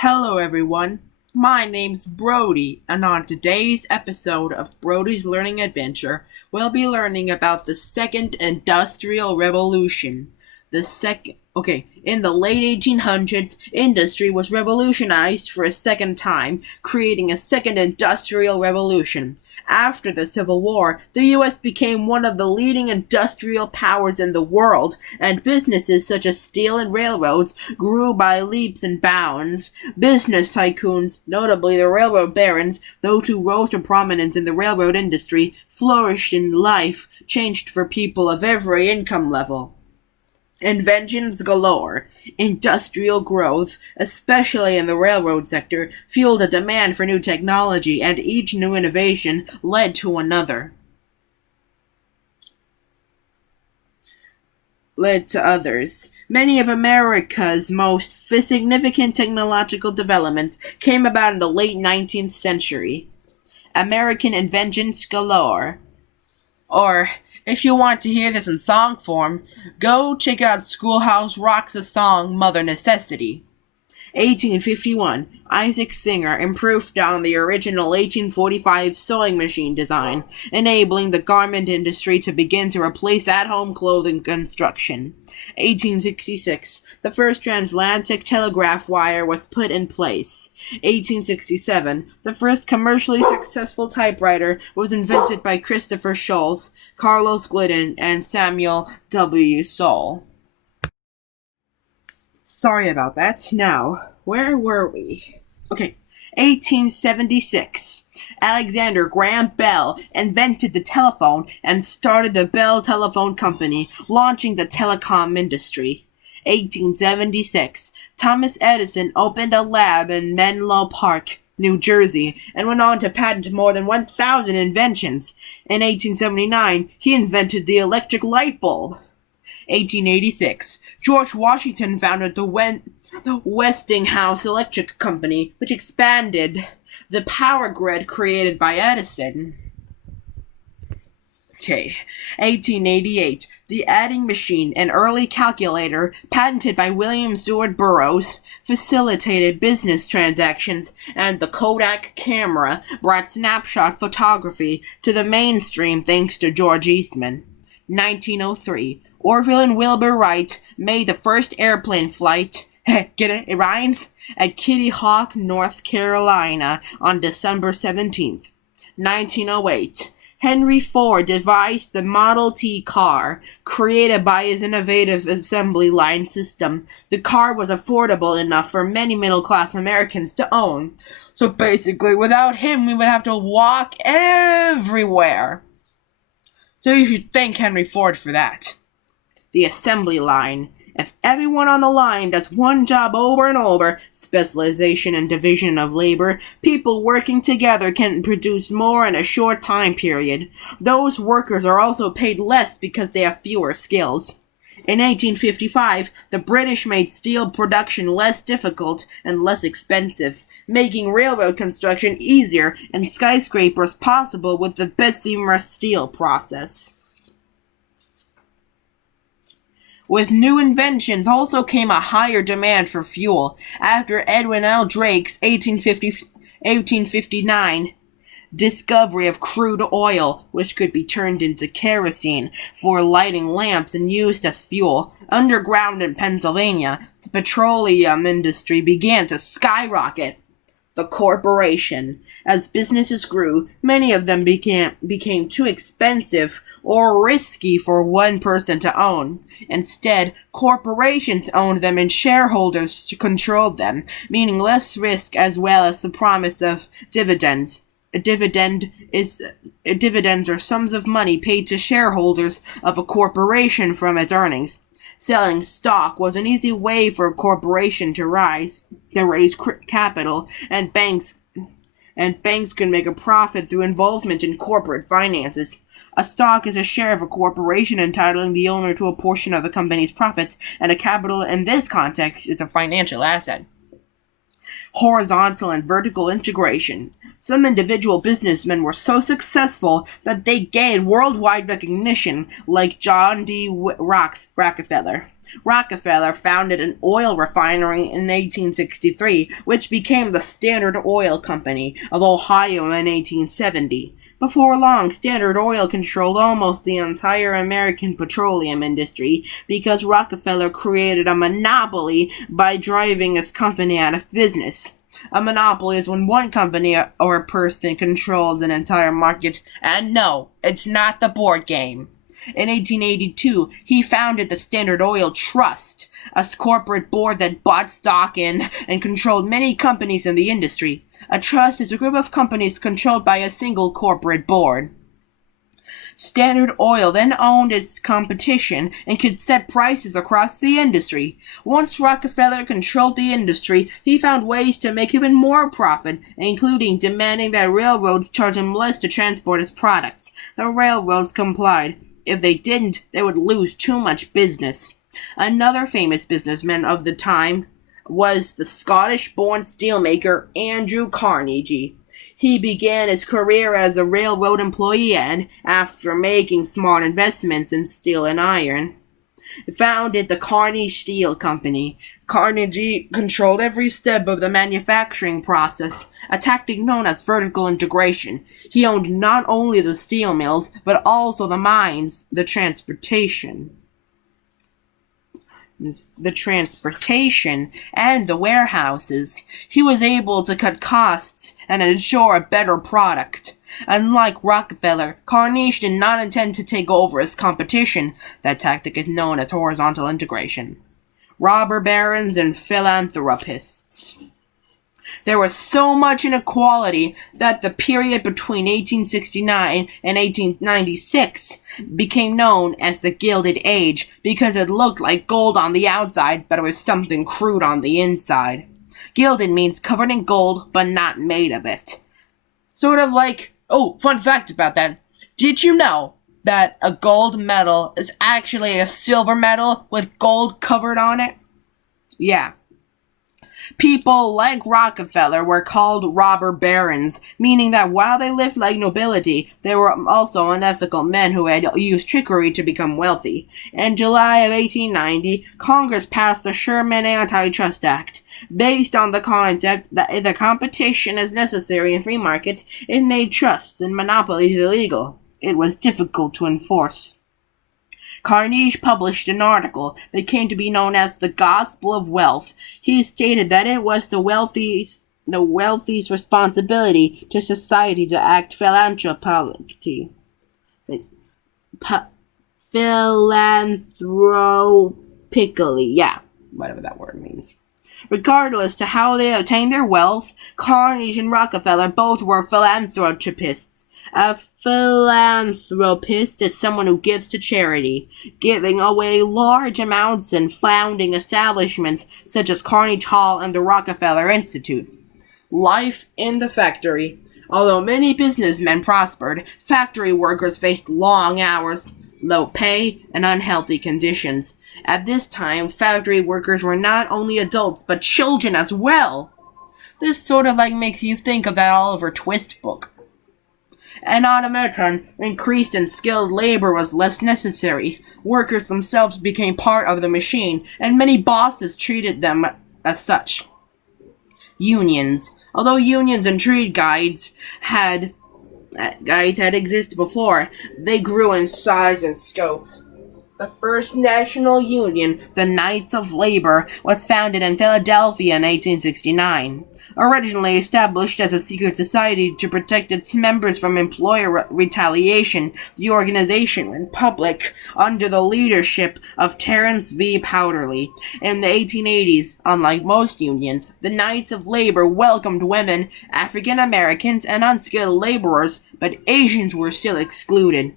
Hello, everyone. My name's Brody, and on today's episode of Brody's Learning Adventure, we'll be learning about the Second Industrial Revolution. In the late 1800s, industry was revolutionized for a second time, creating a second industrial revolution. After the Civil War, the U.S. became one of the leading industrial powers in the world, and businesses such as steel and railroads grew by leaps and bounds. Business tycoons, notably the railroad barons, those who rose to prominence in the railroad industry, flourished in life, changed for people of every income level. Inventions galore. Industrial growth, especially in the railroad sector, fueled a demand for new technology, and each new innovation led to another. Led to others. Many of America's most significant technological developments came about in the late 19th century. American inventions galore. Or, if you want to hear this in song form, go check out Schoolhouse Rock's song Mother Necessity. 1851, Isaac Singer improved on the original 1845 sewing machine design, enabling the garment industry to begin to replace at-home clothing construction. 1866, the first transatlantic telegraph wire was put in place. 1867, the first commercially successful typewriter was invented by Christopher Schulz, Carlos Glidden, and Samuel W. Soule. Sorry about that. Now, where were we? 1876. Alexander Graham Bell invented the telephone and started the Bell Telephone Company, launching the telecom industry. 1876. Thomas Edison opened a lab in Menlo Park, New Jersey, and went on to patent more than 1,000 inventions. In 1879, he invented the electric light bulb. 1886, George Washington founded the Westinghouse Electric Company, which expanded the power grid created by Edison. 1888, the adding machine, an early calculator patented by William Seward Burroughs, facilitated business transactions, and the Kodak camera brought snapshot photography to the mainstream thanks to George Eastman. 1903, Orville and Wilbur Wright made the first airplane flight, get it? It rhymes? At Kitty Hawk, North Carolina on December 17th. 1908, Henry Ford devised the Model T car, created by his innovative assembly line system. The car was affordable enough for many middle-class Americans to own. So basically, without him, we would have to walk everywhere. So you should thank Henry Ford for that. The assembly line. If everyone on the line does one job over and over, specialization and division of labor, people working together can produce more in a short time period. Those workers are also paid less because they have fewer skills. In 1855, the British made steel production less difficult and less expensive, making railroad construction easier and skyscrapers possible with the Bessemer steel process. With new inventions also came a higher demand for fuel. After Edwin L. Drake's 1859 discovery of crude oil, which could be turned into kerosene for lighting lamps and used as fuel, underground in Pennsylvania, the petroleum industry began to skyrocket. The corporation. As businesses grew, many of them became too expensive or risky for one person to own. Instead, corporations owned them and shareholders controlled them, meaning less risk as well as the promise of dividends. Dividends are sums of money paid to shareholders of a corporation from its earnings. Selling stock was an easy way for a corporation to raise capital, and banks could make a profit through involvement in corporate finances. A stock is a share of a corporation entitling the owner to a portion of the company's profits, and a capital in this context is a financial asset. Horizontal and vertical integration. Some individual businessmen were so successful that they gained worldwide recognition, like John D. Rockefeller. Rockefeller founded an oil refinery in 1863, which became the Standard Oil Company of Ohio in 1870. Before long, Standard Oil controlled almost the entire American petroleum industry because Rockefeller created a monopoly by driving his company out of business. A monopoly is when one company or person controls an entire market, and no, it's not the board game. In 1882, he founded the Standard Oil Trust, a corporate board that bought stock in and controlled many companies in the industry. A trust is a group of companies controlled by a single corporate board. Standard Oil then owned its competition and could set prices across the industry. Once Rockefeller controlled the industry, he found ways to make even more profit, including demanding that railroads charge him less to transport his products. The railroads complied. If they didn't, they would lose too much business. Another famous businessman of the time was the Scottish-born steelmaker Andrew Carnegie. He began his career as a railroad employee and, after making smart investments in steel and iron, founded the Carnegie Steel Company. Carnegie controlled every step of the manufacturing process, a tactic known as vertical integration. He owned not only the steel mills, but also the mines, the transportation, and the warehouses. He was able to cut costs and ensure a better product. Unlike Rockefeller, Carnegie did not intend to take over his competition. That tactic is known as horizontal integration. Robber barons and philanthropists. There was so much inequality that the period between 1869 and 1896 became known as the Gilded Age because it looked like gold on the outside, but it was something crude on the inside. Gilded means covered in gold, but not made of it. Sort of like, oh, fun fact about that. Did you know that a gold medal is actually a silver medal with gold covered on it? Yeah. People like Rockefeller were called robber barons, meaning that while they lived like nobility, they were also unethical men who had used trickery to become wealthy. In July of 1890, Congress passed the Sherman Antitrust Act. Based on the concept that if the competition is necessary in free markets, it made trusts and monopolies illegal. It was difficult to enforce. Carnegie published an article that came to be known as the Gospel of Wealth. He stated that it was the wealthy's responsibility to society to act philanthropically. Yeah, whatever that word means. Regardless to how they obtained their wealth, Carnegie and Rockefeller both were philanthropists. A philanthropist is someone who gives to charity, giving away large amounts and founding establishments such as Carnegie Hall and the Rockefeller Institute. Life in the factory. Although many businessmen prospered, factory workers faced long hours, low pay, and unhealthy conditions. At this time, factory workers were not only adults, but children as well. This sort of makes you think of that Oliver Twist book. An automation increased in skilled labor was less necessary. Workers themselves became part of the machine, and many bosses treated them as such. Unions. Although unions and trade guides had existed before, they grew in size and scope. The first national union, the Knights of Labor, was founded in Philadelphia in 1869. Originally established as a secret society to protect its members from employer retaliation, the organization went public under the leadership of Terence V. Powderly. In the 1880s, unlike most unions, the Knights of Labor welcomed women, African Americans, and unskilled laborers, but Asians were still excluded.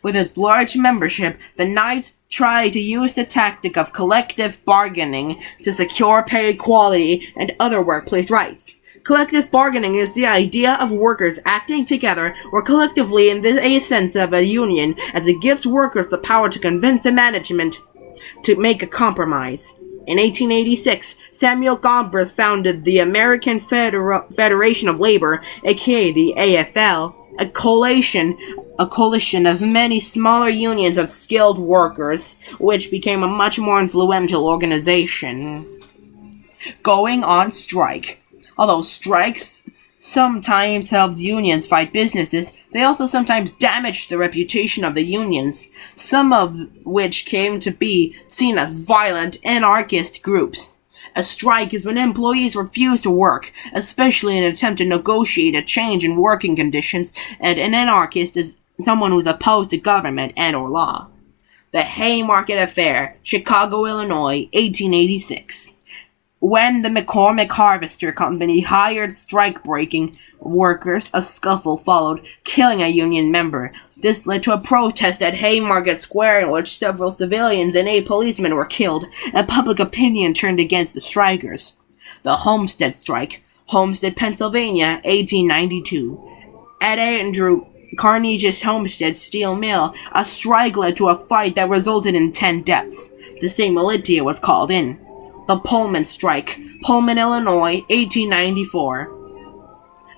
With its large membership, the Knights tried to use the tactic of collective bargaining to secure pay equality and other workplace rights. Collective bargaining is the idea of workers acting together or collectively in the sense of a union, as it gives workers the power to convince the management to make a compromise. In 1886, Samuel Gompers founded the American Federation of Labor, aka the AFL, a coalition of many smaller unions of skilled workers, which became a much more influential organization. Going on strike. Although strikes sometimes helped unions fight businesses, they also sometimes damaged the reputation of the unions, some of which came to be seen as violent anarchist groups. A strike is when employees refuse to work, especially in an attempt to negotiate a change in working conditions, and an anarchist is someone who's opposed to government and or law. The Haymarket Affair, Chicago, Illinois, 1886. When the McCormick Harvester Company hired strike-breaking workers, a scuffle followed, killing a union member. This led to a protest at Haymarket Square in which several civilians and 8 policemen were killed, and public opinion turned against the strikers. The Homestead Strike, Homestead, Pennsylvania, 1892. At Andrew Carnegie's Homestead Steel Mill, a strike led to a fight that resulted in 10 deaths. The state militia was called in. The Pullman Strike, Pullman, Illinois, 1894.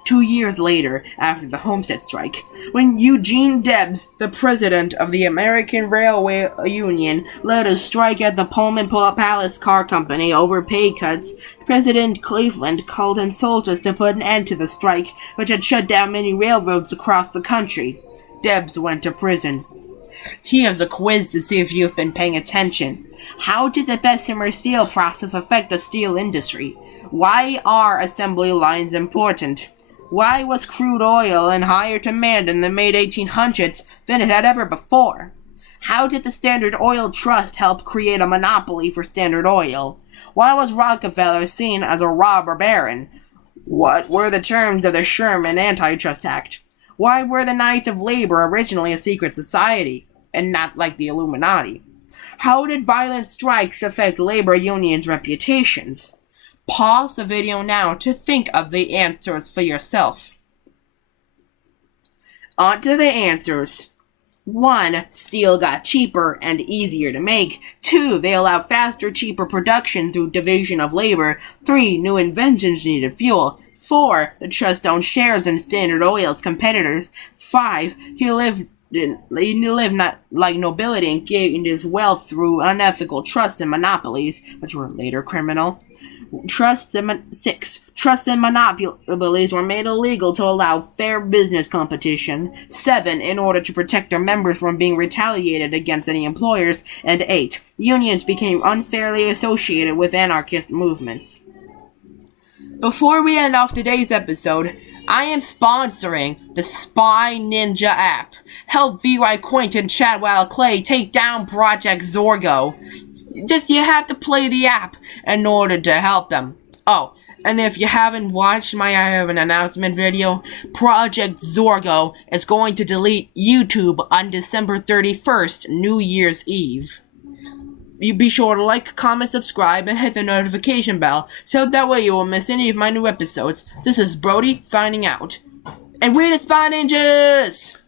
2 years later, after the Homestead Strike, when Eugene Debs, the president of the American Railway Union, led a strike at the Pullman Palace Car Company over pay cuts, President Cleveland called in soldiers to put an end to the strike, which had shut down many railroads across the country. Debs went to prison. Here's a quiz to see if you've been paying attention. How did the Bessemer steel process affect the steel industry? Why are assembly lines important? Why was crude oil in higher demand in the mid-1800s than it had ever before? How did the Standard Oil Trust help create a monopoly for Standard Oil? Why was Rockefeller seen as a robber baron? What were the terms of the Sherman Antitrust Act? Why were the Knights of Labor originally a secret society, and not like the Illuminati? How did violent strikes affect labor unions' reputations? Pause the video now to think of the answers for yourself. On to the answers. 1. Steel got cheaper and easier to make. 2. They allowed faster, cheaper production through division of labor. 3. New inventions needed fuel. 4. The trust owned shares in Standard Oil's competitors. 5. He lived not like nobility and gained his wealth through unethical trusts and monopolies, which were later criminal. 6. Trusts and monopolies were made illegal to allow fair business competition. 7. In order to protect their members from being retaliated against any employers. And 8. Unions became unfairly associated with anarchist movements. Before we end off today's episode, I am sponsoring the Spy Ninja app. Help VY Quint and Chadwell Clay take down Project Zorgo. You have to play the app in order to help them. Oh, and if you haven't watched I have an announcement video. Project Zorgo is going to delete YouTube on December 31st, New Year's Eve. You be sure to like, comment, subscribe, and hit the notification bell, so that way you won't miss any of my new episodes. This is Brody signing out. And we the Spy Ninjas!